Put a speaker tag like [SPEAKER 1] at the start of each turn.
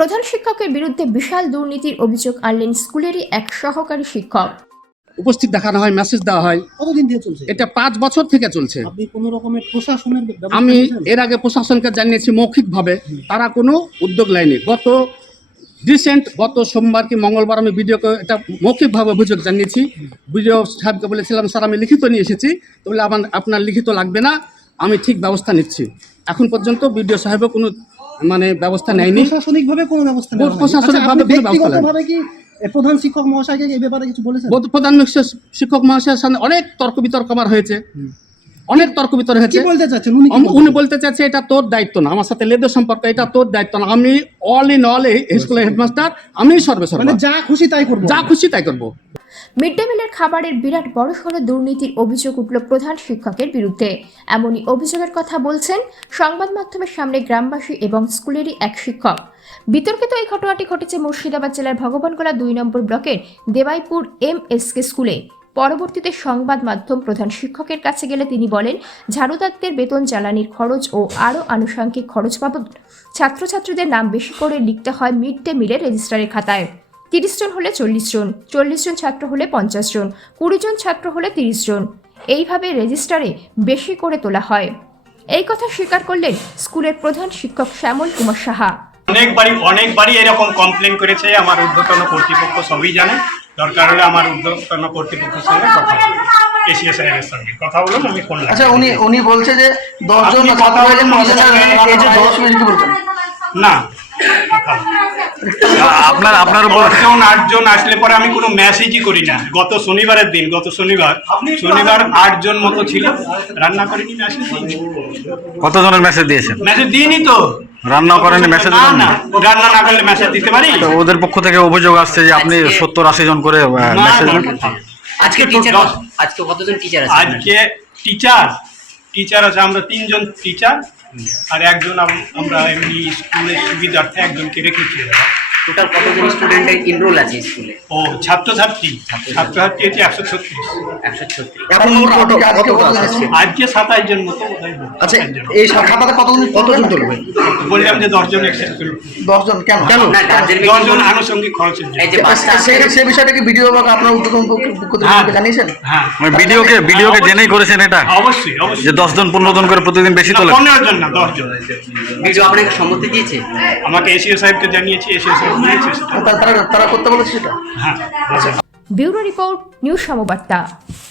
[SPEAKER 1] প্রধান শিক্ষকের বিরুদ্ধে বিশাল দুর্নীতির অভিযোগ আনলেন স্কুলেরই এক সহকারী শিক্ষক।
[SPEAKER 2] উপস্থিত দেখানো হয়, মেসেজ দেওয়া হয়।
[SPEAKER 3] কতদিন থেকে চলছে
[SPEAKER 2] এটা 5 বছর থেকে চলছে।
[SPEAKER 3] আপনি কোনো রকমের প্রশাসনের ব্যবস্থা
[SPEAKER 2] আমি
[SPEAKER 3] নিয়েছেন?
[SPEAKER 2] এর আগে প্রশাসনকে জানিয়েছি মৌখিকভাবে, তারা কোনো উদ্যোগ নেয়নি। গত সোমবার কি মঙ্গলবার আমি ভিডিওকে এটা মৌখিকভাবে অভিযোগ জানিয়েছি। ভিডিও সাহেবকে বলেছিলাম, স্যার আমি লিখিত নিয়ে এসেছি। তো বলে আপনার লিখিত লাগবে না, আমি ঠিক ব্যবস্থা নিচ্ছি। এখন পর্যন্ত ভিডিও সাহেবও কোনো ব্যবস্থা নেয়নি।
[SPEAKER 3] প্রশাসনিকভাবে কোনো ব্যবস্থা নেওয়া হয়নি।
[SPEAKER 2] প্রশাসনিকভাবে
[SPEAKER 3] আচ্ছা,
[SPEAKER 2] কোনো ব্যবস্থা নেয়নি।
[SPEAKER 3] ব্যক্তিগতভাবে কি প্রধান শিক্ষক মহাশয়কে এই ব্যাপারে কিছু বলেছেন?
[SPEAKER 2] প্রধান শিক্ষক মহাশয়ের সামনে অনেক তর্ক বিতর্ক আমার হয়েছে, অনেক তর্ক বিতর্ক
[SPEAKER 3] কি
[SPEAKER 2] হয়েছে।
[SPEAKER 3] বলতে চাচ্ছেন
[SPEAKER 2] উনি বলতে চাচ্ছে এটা তোর দায়িত্ব না, আমার সাথে লেদের সম্পর্ক, এটা তোর দায়িত্ব না। আমি অল ইন অল স্কুলের হেডমাস্টার, আমি সর্বেসর্বা,
[SPEAKER 3] মানে যা খুশি তাই করব,
[SPEAKER 2] যা খুশি তাই করবো।
[SPEAKER 1] মিড ডে মিলের খাবারের বিরাট বড়সড় দুর্নীতির অভিযোগ উঠল প্রধান শিক্ষকের বিরুদ্ধে। এমনই অভিযোগের কথা বলছেন সংবাদ মাধ্যমের সামনে গ্রামবাসী এবং স্কুলেরই এক শিক্ষক। বিতর্কিত এই ঘটনাটি ঘটেছে মুর্শিদাবাদ জেলার ভগবানগোলা 2 নম্বর ব্লকের দেবাইপুর MSK স্কুলে। পরবর্তীতে সংবাদ মাধ্যম প্রধান শিক্ষকের কাছে গেলে তিনি বলেন, ঝাড়ুদারদের বেতন, জ্বালানির খরচ ও আরও আনুষঙ্গিক খরচ বাবদ ছাত্রছাত্রীদের নাম বেশি করে লিখতে হয় মিড ডে মিলের রেজিস্ট্রারের খাতায়। 30 জন হলে 40 জন, 40 জন ছাত্র হলে 50 জন, 20 জন ছাত্র হলে 30 জন, এইভাবে রেজিস্টারে বেশি করে তোলা হয়। এই কথা স্বীকার করলেন স্কুলের প্রধান শিক্ষক শ্যামল কুমার সাহা।
[SPEAKER 4] অনেকবারই এরকম কমপ্লেন করেছে আমার ঊর্ধ্বতন কর্তৃপক্ষ, সবই জানে। দরকার হলে আমার ঊর্ধ্বতন কর্তৃপক্ষের সঙ্গে কথা বলুন, এসিএস এর সঙ্গে কথা বলুন, আমি ফোন
[SPEAKER 5] আচ্ছা, উনি বলছে যে 10 জন ছাত্র হয়েছে, 10 মিনিট বলবেন
[SPEAKER 4] না।
[SPEAKER 5] আপনার উপর
[SPEAKER 4] 8 জন আসলে পরে আমি কোনো মেসেজই করি না। গত শনিবার 8 জন মতো ছিল, রান্না করিনি, মেসেজ দিইনি।
[SPEAKER 5] কতজনের মেসেজ দিয়েছেন?
[SPEAKER 4] মেসেজ দিইনি তো,
[SPEAKER 5] রান্না করেন মেসেজ
[SPEAKER 4] না না, রান্না না করলে মেসেজ দিতে পারি?
[SPEAKER 5] ওদের পক্ষ থেকে অভিযোগ আসছে যে আপনি 70-80 জন করে মেসেজ দেন।
[SPEAKER 6] আজকে কতজন টিচার আছে?
[SPEAKER 4] আজকে টিচার আছে, আমরা 3 জন টিচার আর একজন আমরা এমনি স্কুলের সুবিধার্থে একজনকে রেখেছি।
[SPEAKER 6] টোটাল কতজন স্টুডেন্টের এনরোল আছে স্কুলে?
[SPEAKER 4] ও ছাত্রছাত্রী হচ্ছে 136।
[SPEAKER 6] 136।
[SPEAKER 5] এখন মোট আজকে কতজন আসছে?
[SPEAKER 4] আজকে 27 জন মতো বোধহয়।
[SPEAKER 5] আচ্ছা, এই খাতাতে কতজন তুলবে?
[SPEAKER 4] বললাম যে 10 জন এক্সেপ্ট করলো।
[SPEAKER 5] 10 জন কেন?
[SPEAKER 6] না, গার্জেনকে
[SPEAKER 4] 10 জন আনুষঙ্গিক খরচের জন্য।
[SPEAKER 6] এই যে বাচ্চা
[SPEAKER 5] সেই বিষয়টা কি ভিডিও বা আপনার উদ্যোগন জানিয়েছেন?
[SPEAKER 4] হ্যাঁ,
[SPEAKER 5] ভিডিওকে জেনেই করেছেন এটা?
[SPEAKER 4] অবশ্যই
[SPEAKER 5] যে 10 জন 15 জন করে প্রতিদিন বেশি তোলে?
[SPEAKER 4] 15 জন না, 10 জন।
[SPEAKER 6] ভিডিও আপনাকে সম্মতি দিয়েছে?
[SPEAKER 4] আমাকে এসিও সাহেবকে জানিয়েছি, এসিও সাহেব বলেছে সেটা।
[SPEAKER 5] তারা করতে বলেছে সেটা?
[SPEAKER 4] হ্যাঁ।
[SPEAKER 1] Bureau report, news সমবার্তা।